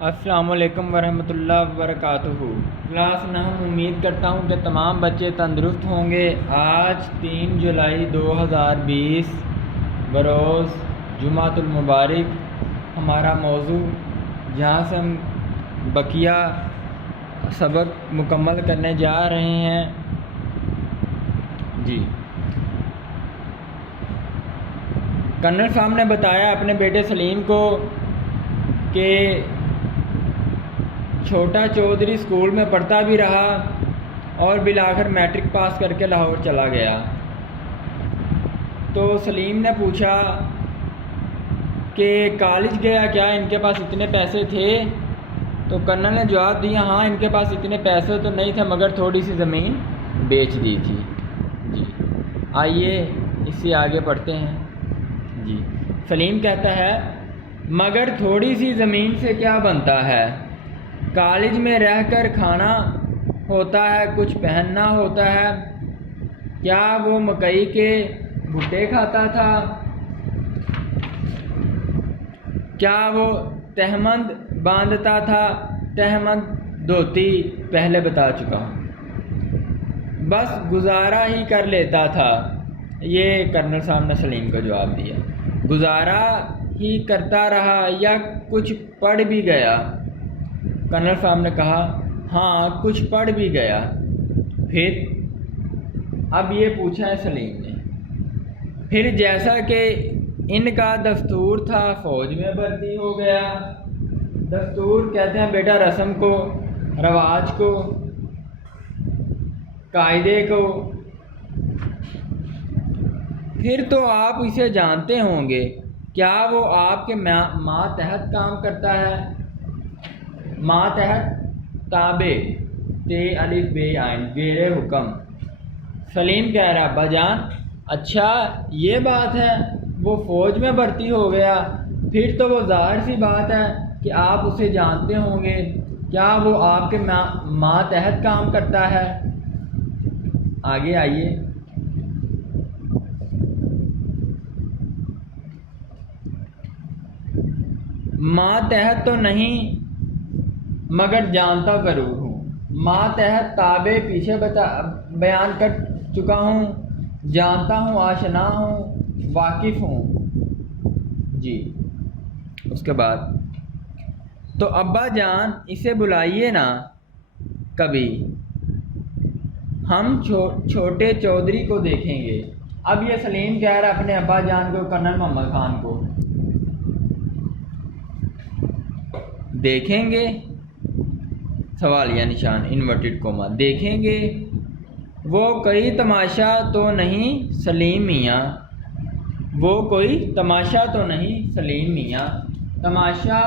السلام علیکم ورحمۃ اللہ وبرکاتہ۔ کلاس 9 امید کرتا ہوں کہ تمام بچے تندرست ہوں گے۔ آج 3 جولائی 2020 بروز جمعۃ المبارک ہمارا موضوع جہاں سے ہم بقیہ سبق مکمل کرنے جا رہے ہیں کرنل صاحب نے بتایا اپنے بیٹے سلیم کو کہ چھوٹا چودھری اسکول میں پڑھتا بھی رہا اور بالآخر میٹرک پاس کر کے لاہور چلا گیا۔ تو سلیم نے پوچھا کہ کالج گیا کیا، ان کے پاس اتنے پیسے تھے؟ تو کرنل نے جواب دیا ہاں ان کے پاس اتنے پیسے تو نہیں تھے مگر تھوڑی سی زمین بیچ دی تھی۔ آئیے اس سے آگے پڑھتے ہیں۔ سلیم کہتا ہے مگر تھوڑی سی زمین سے کیا بنتا ہے، کالج میں رہ کر کھانا ہوتا ہے، کچھ پہننا ہوتا ہے، کیا وہ مکئی کے بھٹے کھاتا تھا، کیا وہ تہمند باندھتا تھا؟ تہمند دھوتی پہلے بتا چکا ہوں، بس گزارا ہی کر لیتا تھا۔ یہ کرنل صاحب نے سلیم کو جواب دیا، گزارا ہی کرتا رہا یا کچھ پڑھ بھی گیا؟ کرنل صاحب نے کہا ہاں کچھ پڑھ بھی گیا۔ پھر اب یہ پوچھا ہے سلیم نے، پھر جیسا کہ ان کا دستور تھا فوج میں بھرتی ہو گیا۔ دستور کہتے ہیں بیٹا رسم کو، رواج کو، قاعدے کو۔ پھر تو آپ اسے جانتے ہوں گے، کیا وہ آپ کے ماتحت کام کرتا ہے؟ ماتحت تابع، تے الف بے عین، زیر حکم۔ سلیم کہہ رہا ابا جان اچھا یہ بات ہے، وہ فوج میں بھرتی ہو گیا، پھر تو وہ ظاہر سی بات ہے کہ آپ اسے جانتے ہوں گے، کیا وہ آپ کے ماتحت کام کرتا ہے؟ آگے آئیے۔ ماتحت تو نہیں مگر جانتا ضرور ہوں۔ ماتحت تابع پیچھے بیان کر چکا ہوں، جانتا ہوں، آشنا ہوں، واقف ہوں۔ اس کے بعد تو ابا جان اسے بلائیے نا کبھی، ہم چھوٹے چودھری کو دیکھیں گے۔ اب یہ سلیم کہہ رہا اپنے ابا جان کو، کرنل محمد خان کو دیکھیں گے، سوالیہ نشان انورٹڈ کوما، دیکھیں گے وہ کوئی تماشا تو نہیں سلیم میاں، وہ کوئی تماشا تو نہیں سلیم میاں، تماشا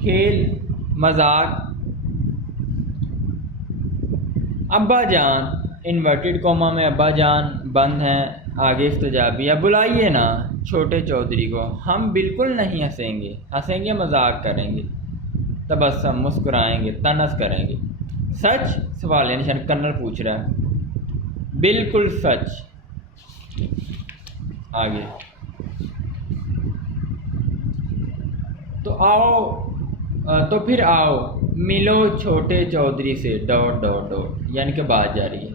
کھیل مذاق۔ ابا جان انورٹڈ کوما میں ابا جان بند ہیں، آگے استجابیہ، بلائیے نا چھوٹے چودھری کو، ہم بالکل نہیں ہنسیں گے، ہنسیں گے مذاق کریں گے، تبسم مسکرائیں گے، طنز کریں گے۔ سچ؟ سوالیہ نشان کرنل پوچھ رہا ہے۔ بالکل سچ۔ آگے تو پھر آؤ ملو چھوٹے چودھری سے، ڈاٹ ڈاٹ ڈاٹ، یعنی کہ بات جاری ہے۔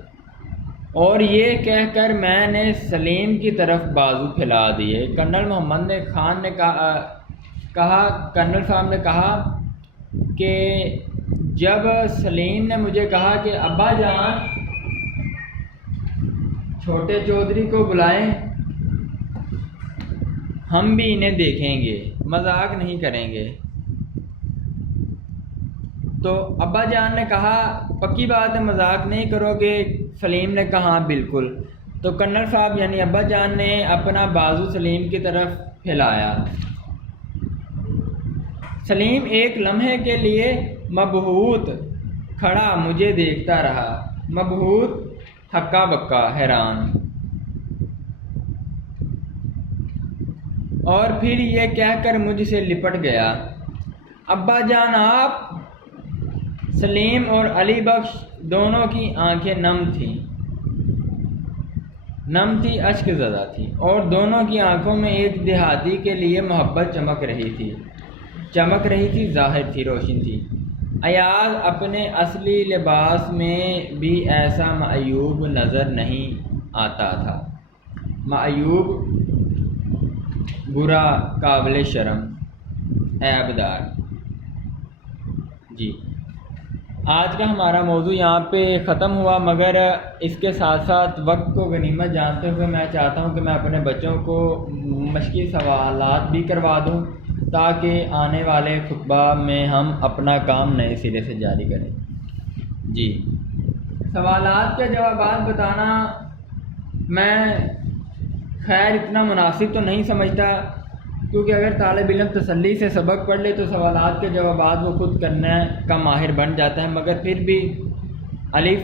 اور یہ کہہ کر میں نے سلیم کی طرف بازو پھیلا دیے۔ کرنل محمد خان نے کہا کرنل صاحب نے کہا کہ جب سلیم نے مجھے کہا کہ ابا جان چھوٹے چودھری کو بلائیں، ہم بھی انہیں دیکھیں گے، مذاق نہیں کریں گے، تو ابا جان نے کہا پکی بات ہے مذاق نہیں کرو گے؟ سلیم نے کہا بالکل۔ تو کرنل صاحب یعنی ابا جان نے اپنا بازو سلیم کی طرف پھیلایا۔ سلیم ایک لمحے کے لیے مبہوت کھڑا مجھے دیکھتا رہا، مبہوت ہکا بکا، حیران، اور پھر یہ کہہ کر مجھ سے لپٹ گیا، ابا جان آپ؟ سلیم اور علی بخش دونوں کی آنکھیں نم تھی، اشک زدہ تھی، اور دونوں کی آنکھوں میں ایک دیہاتی کے لیے محبت چمک رہی تھی۔ چمک رہی تھی، ظاہر تھی، روشن تھی۔ ایاز اپنے اصلی لباس میں بھی ایسا معیوب نظر نہیں آتا تھا، معیوب برا، قابل شرم، عیبدار۔ جی آج کا ہمارا موضوع یہاں پہ ختم ہوا، مگر اس کے ساتھ ساتھ وقت کو غنیمت جانتے ہوئے میں چاہتا ہوں کہ میں اپنے بچوں کو مشقی سوالات بھی کروا دوں تاکہ آنے والے خطبہ میں ہم اپنا کام نئے سرے سے جاری کریں۔ جی سوالات کے جوابات بتانا میں خیر اتنا مناسب تو نہیں سمجھتا، کیونکہ اگر طالب علم تسلی سے سبق پڑھ لے تو سوالات کے جوابات وہ خود کرنے کا ماہر بن جاتا ہے، مگر پھر بھی الف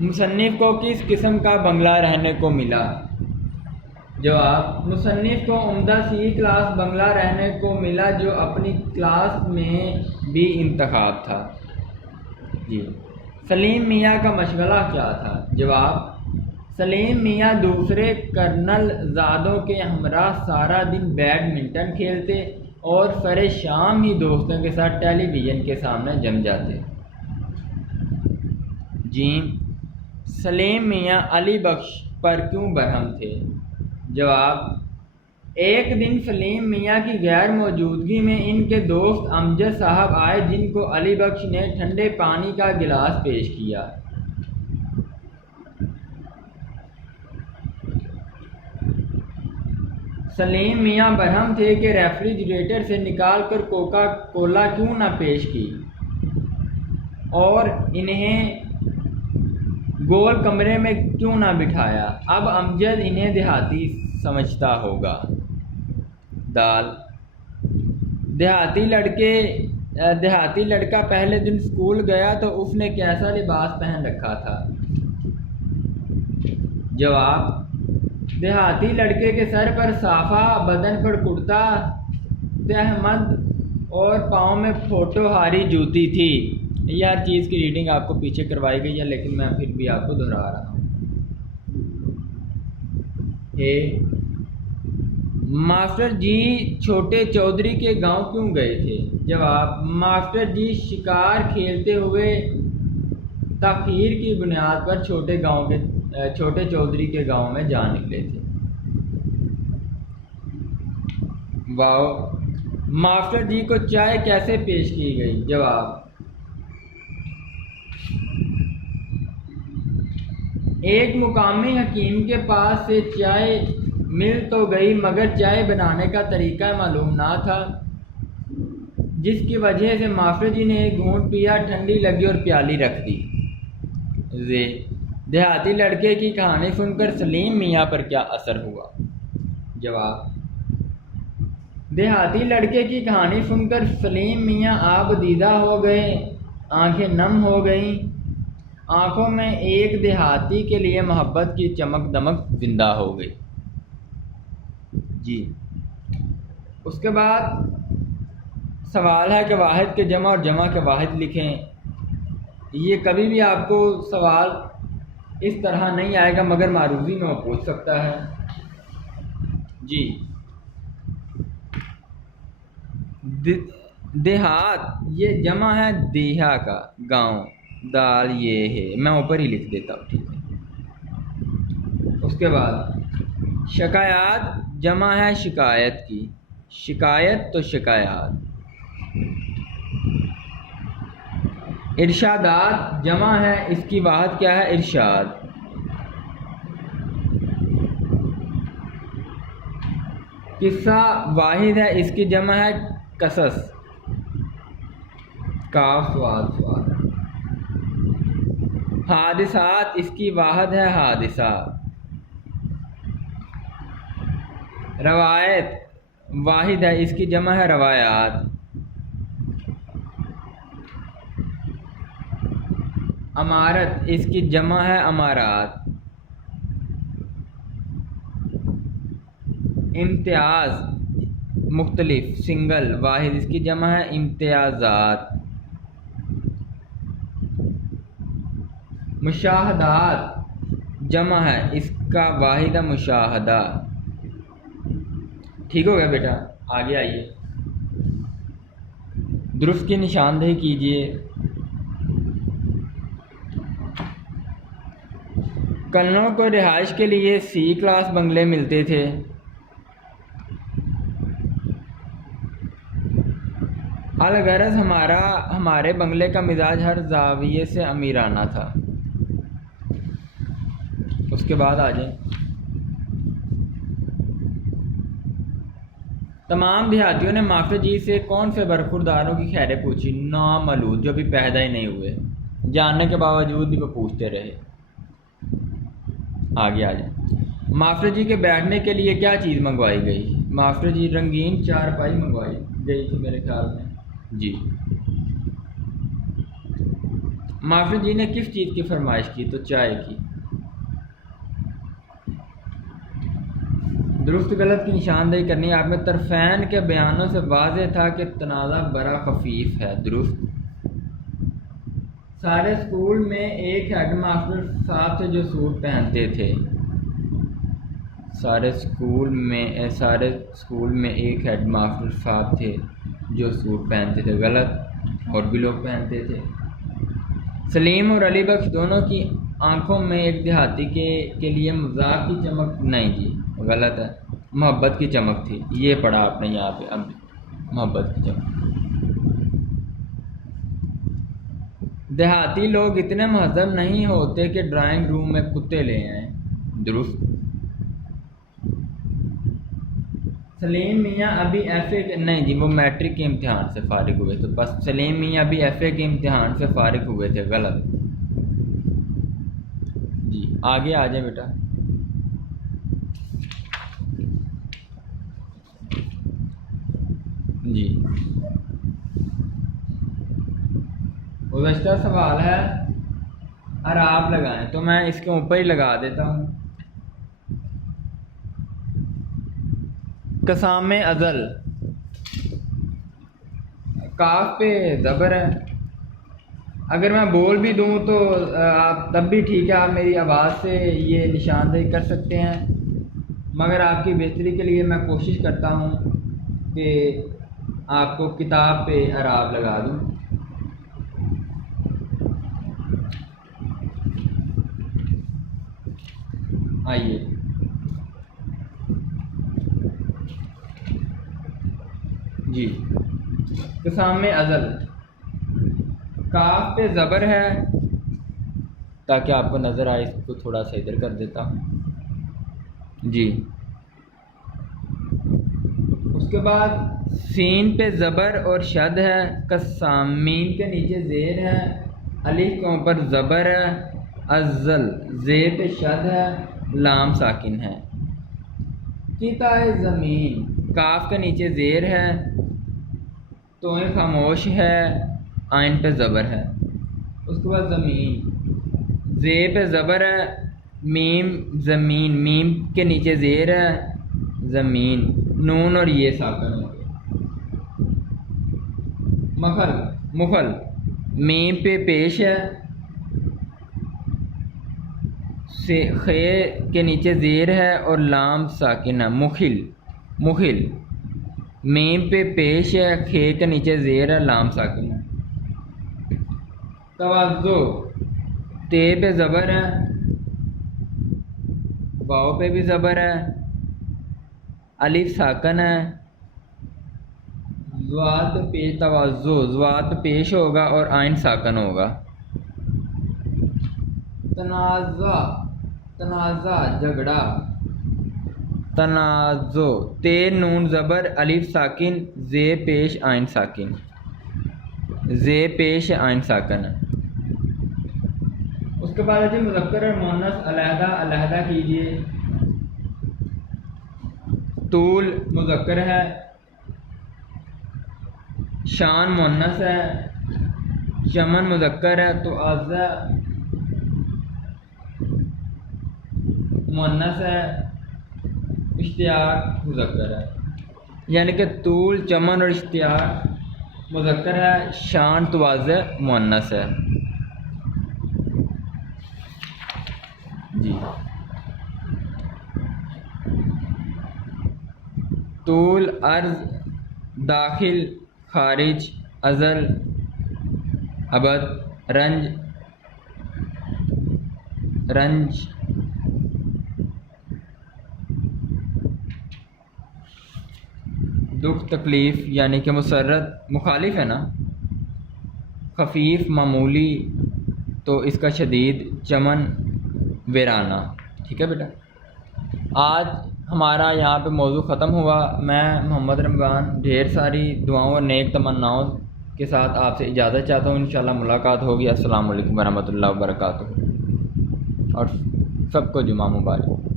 مصنف کو کس قسم کا بنگلہ رہنے کو ملا؟ جواب، مصنف کو عمدہ سی کلاس بنگلہ رہنے کو ملا جو اپنی کلاس میں بھی انتخاب تھا۔ جی سلیم میاں کا مشغلہ کیا تھا؟ جواب، سلیم میاں دوسرے کرنل زادوں کے ہمراہ سارا دن بیڈمنٹن کھیلتے اور سر شام ہی دوستوں کے ساتھ ٹیلی ویژن کے سامنے جم جاتے۔ جیم، سلیم میاں علی بخش پر کیوں برہم تھے؟ جواب، ایک دن سلیم میاں کی غیر موجودگی میں ان کے دوست امجد صاحب آئے جن کو علی بخش نے ٹھنڈے پانی کا گلاس پیش کیا۔ سلیم میاں برہم تھے کہ ریفریجریٹر سے نکال کر کوکا کولا کیوں نہ پیش کی اور انہیں گول کمرے میں کیوں نہ بٹھایا۔ اب امجد انہیں دیہاتی سمجھتا ہوگا۔ دال، دیہاتی لڑکا پہلے دن اسکول گیا تو اس نے کیسا لباس پہن رکھا تھا؟ جواب، دیہاتی لڑکے کے سر پر صافہ، بدن پر کرتا تہمند اور پاؤں میں پھوٹو ہاری جوتی تھی۔ یہ ہر چیز کی ریڈنگ آپ کو پیچھے کروائی گئی ہے، لیکن میں پھر بھی آپ کو دہرا رہا ہوں۔ ماسٹر جی چھوٹے چودھری کے گاؤں کیوں گئے تھے؟ جواب، ماسٹر جی شکار کھیلتے ہوئے تاخیر کی بنیاد پر چھوٹے چودھری کے گاؤں میں جا نکلے تھے۔ واو، ماسٹر جی کو چائے کیسے پیش کی گئی؟ جواب، ایک مقامی حکیم کے پاس سے چائے مل تو گئی مگر چائے بنانے کا طریقہ معلوم نہ تھا، جس کی وجہ سے ماسٹر جی نے ایک گھونٹ پیا، ٹھنڈی لگی اور پیالی رکھ دی۔ دیہاتی لڑکے کی کہانی سن کر سلیم میاں پر کیا اثر ہوا؟ جواب، دیہاتی لڑکے کی کہانی سن کر سلیم میاں آپ دیدہ ہو گئے، آنکھیں نم ہو گئیں، آنکھوں میں ایک دیہاتی کے لیے محبت کی چمک دمک زندہ ہو گئی۔ جی اس کے بعد سوال ہے کہ واحد کے جمع اور جمع کے واحد لکھیں۔ یہ کبھی بھی آپ کو سوال اس طرح نہیں آئے گا مگر معروضی میں وہ پوچھ سکتا ہے۔ جی دیہات یہ جمع ہے دیہا کا، گاؤں، دال یہ ہے، میں اوپر ہی لکھ دیتا ہوں، ٹھیک ہے۔ اس کے بعد شکایات جمع ہے شکایت کی، شکایت تو شکایات۔ ارشادات جمع ہے، اس کی واحد کیا ہے؟ ارشاد۔ قصہ واحد ہے، اس کی جمع ہے قصص، کاف سواد سواد۔ حادثات اس کی واحد ہے حادثہ۔ روایت واحد ہے، اس کی جمع ہے روایات۔ امارت اس کی جمع ہے امارات۔ امتیاز مختلف، سنگل، واحد، اس کی جمع ہے امتیازات۔ مشاہدات جمع ہے، اس کا واحد ہے مشاہدہ۔ ٹھیک ہو گیا بیٹا، آگے آئیے۔ درست کی نشاندہی کیجیے۔ کلنوں کو رہائش کے لیے سی کلاس بنگلے ملتے تھے۔ الغرض ہمارے بنگلے کا مزاج ہر زاویے سے امیرانہ تھا۔ اس کے بعد آ جائیں، تمام دیہاتیوں نے مافر جی سے کون سے برخورداروں کی خیریں پوچھی؟ نامولود، جو ابھی پیدا ہی نہیں ہوئے، جاننے کے باوجود بھی وہ پوچھتے رہے۔ آگے آ جائیں، مافر جی کے بیٹھنے کے لیے کیا چیز منگوائی گئی؟ مافر جی رنگین چارپائی منگوائی گئی تھی میرے خیال میں۔ جی، مافر جی نے کس چیز کی فرمائش کی؟ تو چائے کی۔ درست غلط کی نشاندہی کرنی ہے آپ میں۔ طرفین کے بیانوں سے واضح تھا کہ تنازع بڑا خفیف ہے۔ درست۔ سارے اسکول میں ایک ہیڈ ماسٹر صاحب تھے جو سوٹ پہنتے تھے۔ سارے اسکول میں ایک ہیڈ ماسٹر صاحب تھے جو سوٹ پہنتے تھے۔ غلط، اور بھی لوگ پہنتے تھے۔ سلیم اور علی بخش دونوں کی آنکھوں میں ایک دیہاتی کے لیے مذاق کی چمک نہیں جی، غلط ہے، محبت کی چمک تھی۔ یہ پڑھا آپ نے یہاں پہ، اب محبت کی چمک۔ دیہاتی لوگ اتنے مہذب نہیں ہوتے کہ ڈرائنگ روم میں کتے لے آئیں۔ درست۔ سلیم میاں ابھی ایف اے نہیں جی، وہ میٹرک کے امتحان سے فارغ ہوئے تھے، بس سلیم میاں ابھی ایف اے کے امتحان سے فارغ ہوئے تھے۔ غلط۔ جی آگے آ جائیں بیٹا۔ جی گزشتہ سوال ہے اعراب لگائیں، تو میں اس کے اوپر ہی لگا دیتا ہوں۔ قسام ازل، کاف پہ زبر ہے۔ اگر میں بول بھی دوں تو آپ تب بھی ٹھیک ہے، آپ میری آواز سے یہ نشاندہی کر سکتے ہیں، مگر آپ کی بہتری کے لیے میں کوشش کرتا ہوں کہ آپ کو کتاب پہ اعراب لگا دوں۔ آئیے، جی قسام ازل، کاف پہ زبر ہے، تاکہ آپ کو نظر آئے، اس کو تھوڑا سا ادھر کر دیتا ہوں۔ جی اس کے بعد سین پہ زبر اور شد ہے، قسامین کے نیچے زیر ہے، الف کے اوپر زبر ہے، ازل زیر پہ شد ہے، لام ساکن ہے۔ قطع زمین، کاف کے نیچے زیر ہے، توئیں خاموش ہے، آئین پہ زبر ہے۔ اس کے بعد زمین، زیر پہ زبر ہے، میم زمین، میم کے نیچے زیر ہے، زمین، نون اور یہ ساکن ہو گئے۔ مخل، مخل، میم پہ پیش ہے، خے کے نیچے زیر ہے اور لام ساکن ہے۔ مخل، مخل، میم پہ پیش ہے، خے کے نیچے زیر ہے، لام ساکن ہے۔ توازو، تے پہ زبر ہے، واؤ پہ بھی زبر ہے، الف ساکن ہے، زواد پہ پیش، توازو زواد پہ پیش ہوگا اور آئین ساکن ہوگا۔ تنازع، تنازع جھگڑا، تنازع، تے نون زبر، الف ساکن، زے پیش آئین ساکن، زے پیش آئین ساکن ہے۔ اس کے بعد جی مذکر اور مؤنث علیحدہ علیحدہ کیجیے۔ طول مذکر ہے، شان مؤنث ہے، چمن مذکر ہے، تو اعضاء مؤنث ہے، اشتیاق مذکر ہے، یعنی کہ طول، چمن اور اشتیاق مذکر ہے، شان تواضع مؤنث ہے۔ جی طول، عرض، داخل، خارج، ازل ابد رنج رنج دکھ تکلیف یعنی کہ مسرت مخالف ہے نا. خفیف معمولی تو اس کا شدید چمن ویرانہ. ٹھیک ہے بیٹا. آج ہمارا یہاں پہ موضوع ختم ہوا. میں محمد رمضان ڈھیر ساری دعاؤں اور نیک تمناؤں کے ساتھ آپ سے اجازت چاہتا ہوں. انشاءاللہ ملاقات ہوگی. السلام علیکم ورحمۃ اللہ وبرکاتہ اور سب کو جمعہ مبارک.